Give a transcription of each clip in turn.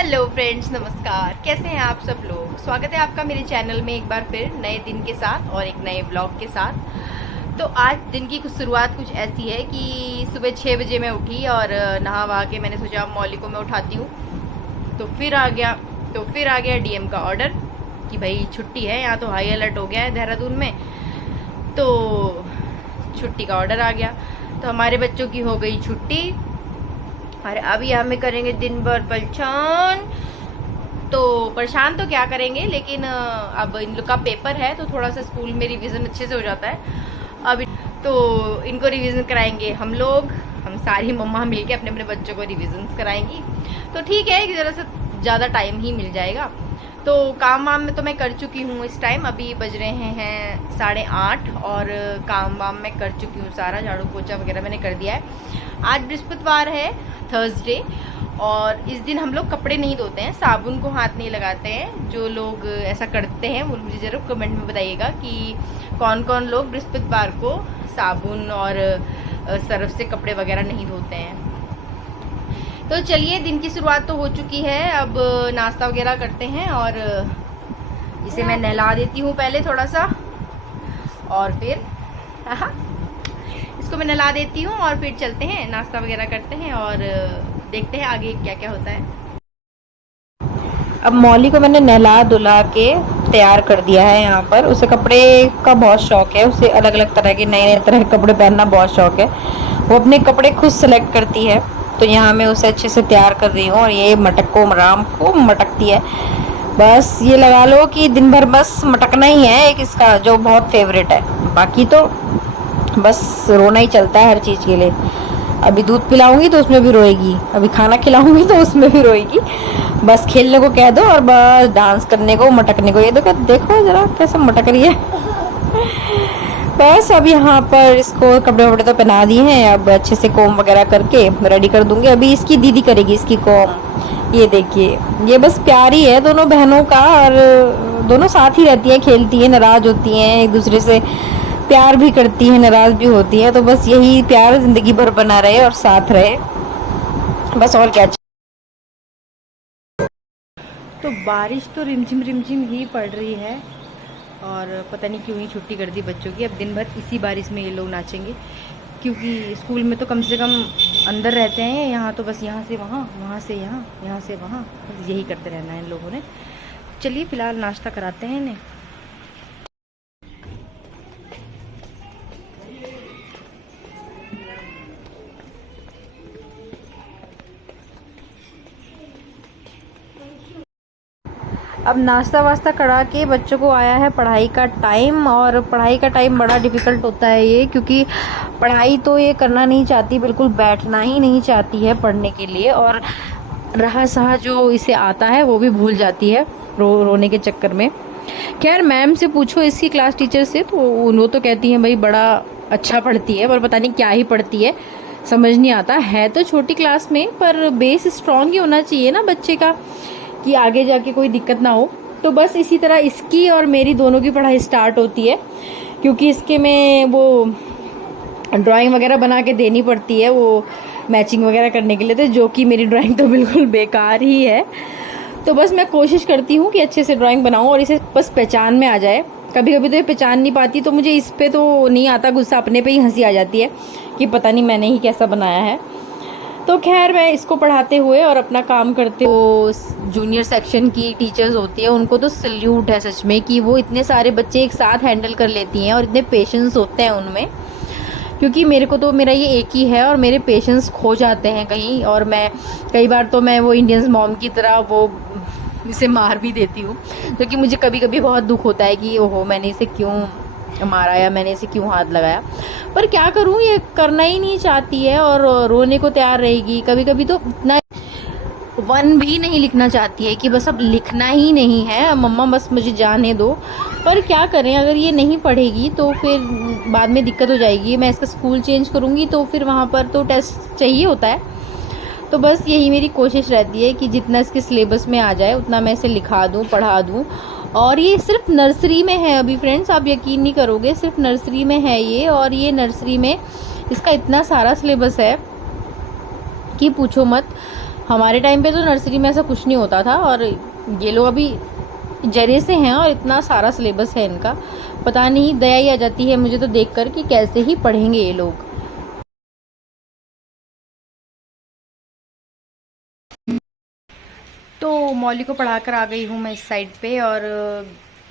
Hello friends, नमस्कार। कैसे हैं आप सब लोग। स्वागत है आपका मेरे चैनल में एक बार फिर नए दिन के साथ और एक नए ब्लॉग के साथ। तो आज दिन की कुछ शुरुआत कुछ ऐसी है कि सुबह 6 बजे मैं उठी और नहा वहा के मैंने सोचा मौली को मैं उठाती हूँ। तो फिर आ गया डीएम का ऑर्डर कि भाई छुट्टी है। यहाँ तो हाई अलर्ट हो गया है देहरादून में, तो छुट्टी का ऑर्डर आ गया। तो हमारे बच्चों की हो गई छुट्टी और अभी हमें करेंगे दिन भर परेशान। तो परेशान तो क्या करेंगे, लेकिन अब इन लोग का पेपर है तो थोड़ा सा स्कूल में रिवीजन अच्छे से हो जाता है। अब तो इनको रिवीजन कराएंगे हम सारी मम्मा मिलके अपने अपने बच्चों को रिवीजन कराएंगी। तो ठीक है, एक ज़रा सा ज़्यादा टाइम ही मिल जाएगा। तो काम वाम में तो मैं कर चुकी हूँ। इस टाइम अभी बज रहे हैं 8:30 और काम वाम मैं कर चुकी हूँ सारा, झाड़ू पोछा वगैरह मैंने कर दिया है। आज बृहस्पतिवार है, थर्सडे, और इस दिन हम लोग कपड़े नहीं धोते हैं, साबुन को हाथ नहीं लगाते हैं। जो लोग ऐसा करते हैं वो मुझे ज़रूर कमेंट में बताइएगा कि कौन कौन लोग बृहस्पतिवार को साबुन और सर्फ से कपड़े वगैरह नहीं धोते हैं। तो चलिए, दिन की शुरुआत तो हो चुकी है। अब नाश्ता वगैरह करते हैं और इसे मैं नहला देती हूँ पहले थोड़ा सा, और फिर इसको मैं नहला देती हूँ और फिर चलते हैं, नाश्ता वगैरह करते हैं और देखते हैं आगे क्या क्या होता है। अब मौली को मैंने नहला धुला के तैयार कर दिया है। यहाँ पर उसे कपड़े का बहुत शौक है, उसे अलग अलग तरह के नए नए तरह के कपड़े पहनना बहुत शौक है। वो अपने कपड़े खुद सेलेक्ट करती है। तो यहाँ मैं उसे अच्छे से तैयार कर रही हूँ और ये राम को मटकती है। बस ये लगा लो कि दिन भर बस मटकना ही है एक इसका, जो बहुत फेवरेट है। बाकी तो बस रोना ही चलता है हर चीज़ के लिए। अभी दूध पिलाऊंगी तो उसमें भी रोएगी, अभी खाना खिलाऊंगी तो उसमें भी रोएगी। बस खेलने को कह दो और बस डांस करने को, मटकने को। ये देखो जरा कैसे मटक रही है। बस अब यहाँ पर इसको कपड़े वपड़े तो पहना दिए हैं। अब अच्छे से कोम वगैरह करके रेडी कर दूंगी। अभी इसकी दीदी करेगी इसकी कोम। ये देखिए, ये बस प्यार ही है दोनों बहनों का, और दोनों साथ ही रहती हैं, खेलती हैं, नाराज होती हैं एक दूसरे से, प्यार भी करती है, नाराज भी होती है। तो बस यही प्यार जिंदगी भर बना रहे और साथ रहे, बस और क्या। तो बारिश तो रिमझिम ही पड़ रही है और पता नहीं क्यों ही छुट्टी कर दी बच्चों की। अब दिन भर इसी बारिश में ये लोग नाचेंगे, क्योंकि स्कूल में तो कम से कम अंदर रहते हैं। यहाँ तो बस यहाँ से वहाँ, वहाँ से यहाँ, यहाँ से वहाँ, बस यही करते रहना है इन लोगों ने। चलिए फिलहाल नाश्ता कराते हैं इन्हें। अब नाश्ता वास्ता करा के बच्चों को आया है पढ़ाई का टाइम, और पढ़ाई का टाइम बड़ा डिफ़िकल्ट होता है ये, क्योंकि पढ़ाई तो ये करना नहीं चाहती, बिल्कुल बैठना ही नहीं चाहती है पढ़ने के लिए, और रहा सहा जो इसे आता है वो भी भूल जाती है रोने के चक्कर में। खैर, मैम से पूछो इसकी क्लास टीचर से, तो वो तो कहती हैं भाई बड़ा अच्छा पढ़ती है, पर पता नहीं क्या ही पढ़ती है, समझ नहीं आता है। तो छोटी क्लास में, पर बेस स्ट्रॉन्ग ही होना चाहिए ना बच्चे का, कि आगे जाके कोई दिक्कत ना हो। तो बस इसी तरह इसकी और मेरी दोनों की पढ़ाई स्टार्ट होती है, क्योंकि इसके में वो ड्राइंग वगैरह बना के देनी पड़ती है, वो मैचिंग वगैरह करने के लिए, तो जो कि मेरी ड्राइंग तो बिल्कुल बेकार ही है। तो बस मैं कोशिश करती हूँ कि अच्छे से ड्राइंग बनाऊँ और इसे बस पहचान में आ जाए। कभी कभी तो ये पहचान नहीं पाती, तो मुझे इस पे तो नहीं आता गुस्सा, अपने पे ही हंसी आ जाती है कि पता नहीं मैंने ही कैसा बनाया है। तो खैर, मैं इसको पढ़ाते हुए और अपना काम करते हुए, जूनियर सेक्शन की टीचर्स होती है उनको तो सल्यूट है सच में, कि वो इतने सारे बच्चे एक साथ हैंडल कर लेती हैं और इतने पेशेंस होते हैं उनमें। क्योंकि मेरे को तो, मेरा ये एक ही है और मेरे पेशेंस खो जाते हैं कहीं, और मैं कई बार तो मैं वो इंडियंस मॉम की तरह वो इसे मार भी देती हूँ, क्योंकि मुझे कभी कभी बहुत दुख होता है कि ओहो मैंने इसे क्यों मारा या मैंने इसे क्यों हाथ लगाया। पर क्या करूँ, ये करना ही नहीं चाहती है और रोने को तैयार रहेगी। कभी कभी तो इतना वन भी नहीं लिखना चाहती है कि बस अब लिखना ही नहीं है, मम्मा बस मुझे जाने दो। पर क्या करें, अगर ये नहीं पढ़ेगी तो फिर बाद में दिक्कत हो जाएगी। मैं इसका स्कूल चेंज करूँगी तो फिर वहाँ पर तो टेस्ट चाहिए होता है। तो बस यही मेरी कोशिश रहती है कि जितना इसके सिलेबस में आ जाए उतना मैं इसे लिखा दूँ, पढ़ा दूँ। और ये सिर्फ नर्सरी में है अभी फ्रेंड्स, आप यकीन नहीं करोगे, सिर्फ नर्सरी में है ये। और ये नर्सरी में इसका इतना सारा सिलेबस है कि पूछो मत। हमारे टाइम पे तो नर्सरी में ऐसा कुछ नहीं होता था, और ये लोग अभी जरे से हैं और इतना सारा सिलेबस है इनका, पता नहीं, दया ही आ जाती है मुझे तो देखकर कि कैसे ही पढ़ेंगे ये लोग। तो मौली को पढ़ा कर आ गई हूँ मैं इस साइड पे, और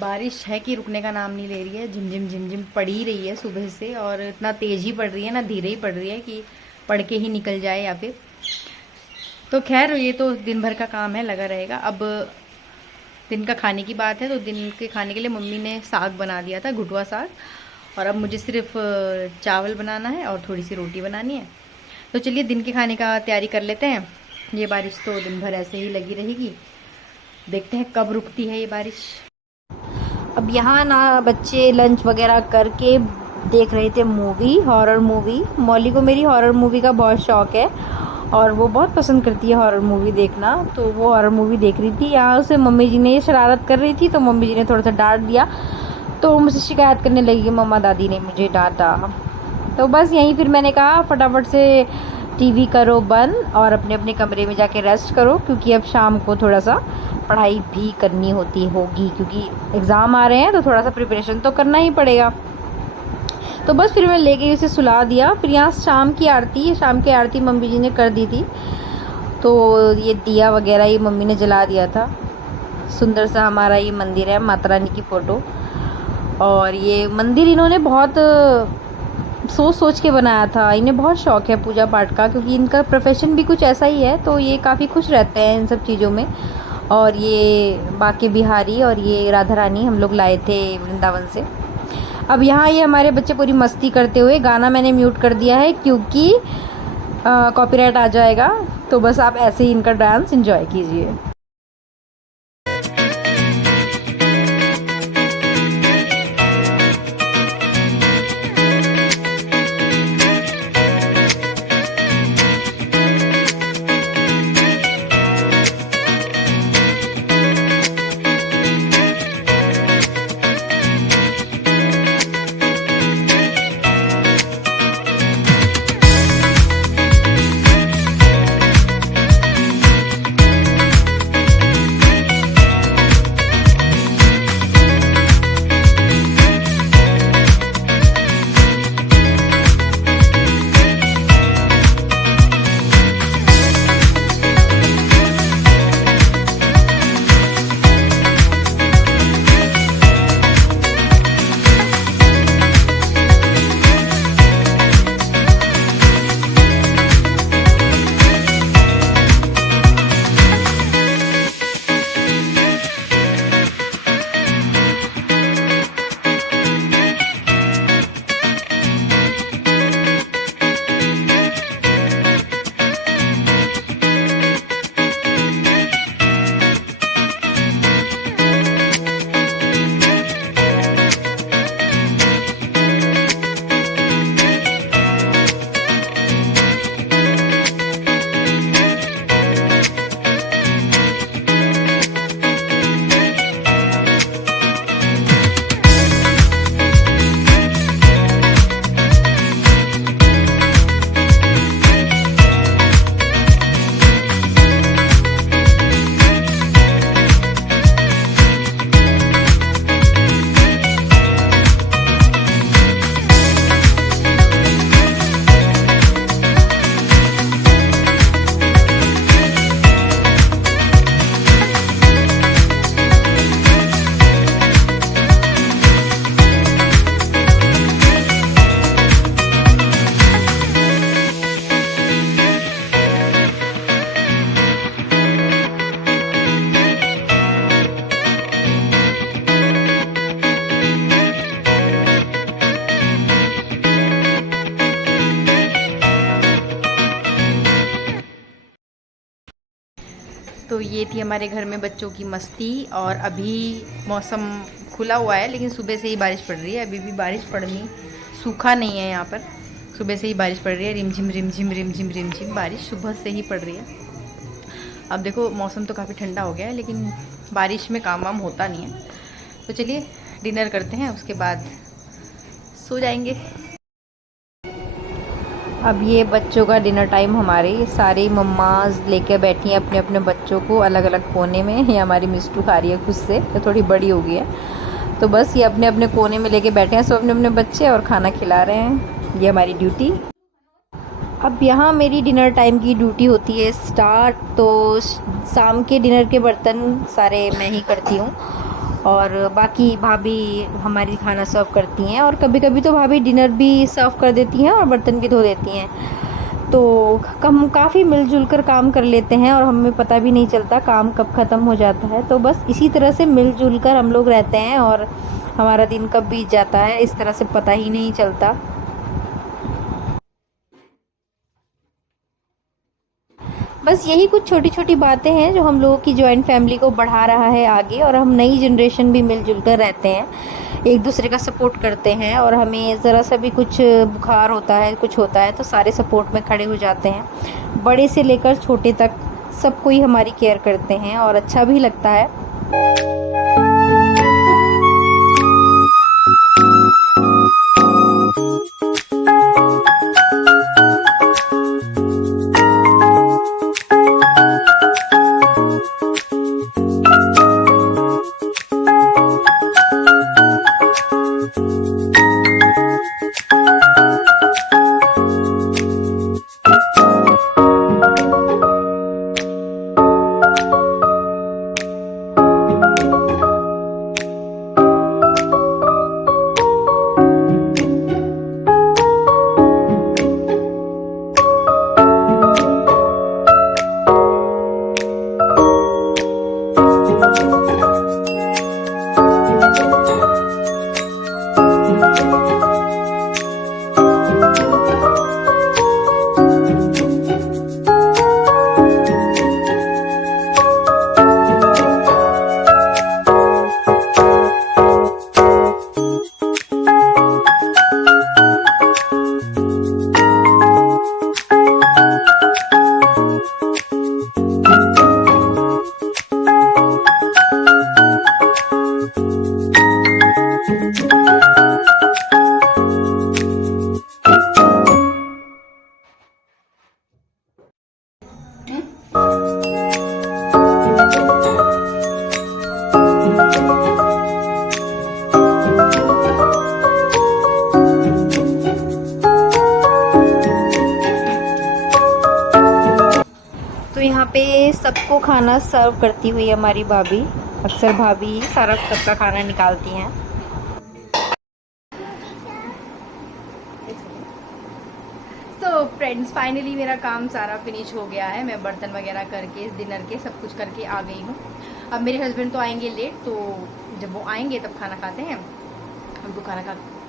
बारिश है कि रुकने का नाम नहीं ले रही है, झिमझिम झिमझिम पड़ ही रही है सुबह से, और इतना तेज़ ही पड़ रही है ना धीरे ही पड़ रही है कि पढ़ के ही निकल जाए या फिर। तो खैर ये तो दिन भर का काम है, लगा रहेगा। अब दिन का खाने की बात है, तो दिन के खाने के लिए मम्मी ने साग बना दिया था, घुटवा साग, और अब मुझे सिर्फ चावल बनाना है और थोड़ी सी रोटी बनानी है। तो चलिए दिन के खाने का तैयारी कर लेते हैं। ये बारिश तो दिन भर ऐसे ही लगी रहेगी, देखते हैं कब रुकती है ये बारिश। अब यहाँ ना बच्चे लंच वगैरह करके देख रहे थे मूवी, हॉरर मूवी। मौली को मेरी हॉरर मूवी का बहुत शौक़ है और वो बहुत पसंद करती है हॉरर मूवी देखना, तो वो हॉरर मूवी देख रही थी। यहाँ उसे मम्मी जी ने ये शरारत कर रही थी, तो मम्मी जी ने थोड़ा सा डांट दिया, तो मुझसे शिकायत करने लगी कि मम्मा दादी ने मुझे डांटा। तो बस यहीं फिर मैंने कहा फटाफट से टीवी करो बंद और अपने अपने कमरे में जाके रेस्ट करो, क्योंकि अब शाम को थोड़ा सा पढ़ाई भी करनी होगी, क्योंकि एग्ज़ाम आ रहे हैं तो थोड़ा सा प्रिपरेशन तो करना ही पड़ेगा। तो बस फिर मैं ले गई उसे सुला दिया। फिर यहाँ शाम की आरती मम्मी जी ने कर दी थी, तो ये दिया वगैरह ये मम्मी ने जला दिया था। सुंदर सा हमारा ये मंदिर है, माता रानी की फ़ोटो, और ये मंदिर इन्होंने बहुत सोच के बनाया था। इन्हें बहुत शौक़ है पूजा पाठ का, क्योंकि इनका प्रोफेशन भी कुछ ऐसा ही है, तो ये काफ़ी खुश रहते हैं इन सब चीज़ों में। और ये बांके बिहारी और ये राधा रानी हम लोग लाए थे वृंदावन से। अब यहाँ ये हमारे बच्चे पूरी मस्ती करते हुए, गाना मैंने म्यूट कर दिया है क्योंकि कॉपीराइट आ जाएगा, तो बस आप ऐसे ही इनका डांस एंजॉय कीजिए। तो ये थी हमारे घर में बच्चों की मस्ती। और अभी मौसम खुला हुआ है, लेकिन सुबह से ही बारिश पड़ रही है। अभी भी बारिश पड़नी, सूखा नहीं है यहाँ पर, सुबह से ही बारिश पड़ रही है, रिमझिम रिमझिम रिमझिम रिमझिम बारिश सुबह से ही पड़ रही है। अब देखो मौसम तो काफ़ी ठंडा हो गया है, लेकिन बारिश में काम वाम होता नहीं है। तो चलिए डिनर करते हैं, उसके बाद सो जाएंगे। अब ये बच्चों का डिनर टाइम, हमारे सारी मम्माज लेके बैठी हैं अपने अपने बच्चों को अलग अलग कोने में। ये हमारी मिस्टू खा रही है खुद से, तो थोड़ी बड़ी हो गई है, तो बस ये अपने अपने कोने में लेके बैठे हैं सब अपने अपने बच्चे और खाना खिला रहे हैं। ये हमारी ड्यूटी। अब यहाँ मेरी डिनर टाइम की ड्यूटी होती है स्टार्ट। तो शाम के डिनर के बर्तन सारे मैं ही करती हूँ और बाकी भाभी हमारी खाना सर्व करती हैं, और कभी कभी तो भाभी डिनर भी सर्व कर देती हैं और बर्तन भी धो देती हैं। तो हम काफ़ी मिलजुल कर काम कर लेते हैं और हमें पता भी नहीं चलता काम कब ख़त्म हो जाता है। तो बस इसी तरह से मिलजुल कर हम लोग रहते हैं और हमारा दिन कब बीत जाता है इस तरह से पता ही नहीं चलता। बस यही कुछ छोटी छोटी बातें हैं जो हम लोगों की जॉइंट फैमिली को बढ़ा रहा है आगे, और हम नई जनरेशन भी मिलजुल कर रहते हैं, एक दूसरे का सपोर्ट करते हैं। और हमें ज़रा सा भी कुछ बुखार होता है, कुछ होता है, तो सारे सपोर्ट में खड़े हो जाते हैं। बड़े से लेकर छोटे तक सब कोई हमारी केयर करते हैं और अच्छा भी लगता है। यहाँ पे सबको खाना सर्व करती हुई हमारी भाभी, अक्सर भाभी ही सारा सबका खाना निकालती हैं। तो फ्रेंड्स फाइनली मेरा काम सारा फिनिश हो गया है। मैं बर्तन वगैरह करके डिनर के सब कुछ करके आ गई हूँ। अब मेरे हस्बैंड तो आएंगे लेट, तो जब वो आएंगे तब खाना खाते हैं। उनको खाना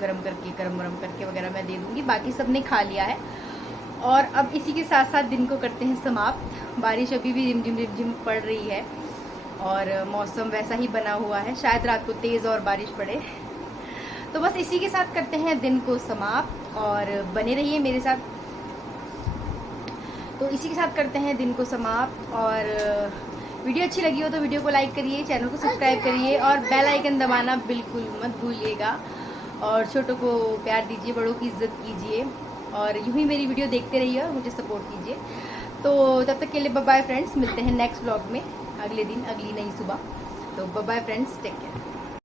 गरम करके वगैरह मैं दे दूँगी। बाकी सब ने खा लिया है और अब इसी के साथ साथ दिन को करते हैं समाप्त। बारिश अभी भी रिमझिम रिमझिम पड़ रही है और मौसम वैसा ही बना हुआ है, शायद रात को तेज़ और बारिश पड़े। तो बस इसी के साथ करते हैं दिन को समाप्त और बने रहिए मेरे साथ। तो इसी के साथ करते हैं दिन को समाप्त, और वीडियो अच्छी लगी हो तो वीडियो को लाइक करिए, चैनल को सब्सक्राइब करिए और बेल आइकन दबाना बिल्कुल मत भूलिएगा। और छोटों को प्यार दीजिए, बड़ों की इज्जत कीजिए और यूं ही मेरी वीडियो देखते रहिए और मुझे सपोर्ट कीजिए। तो तब तक के लिए बाय बाय फ्रेंड्स, मिलते हैं नेक्स्ट व्लॉग में अगले दिन अगली नई सुबह। तो bye bye friends, take care.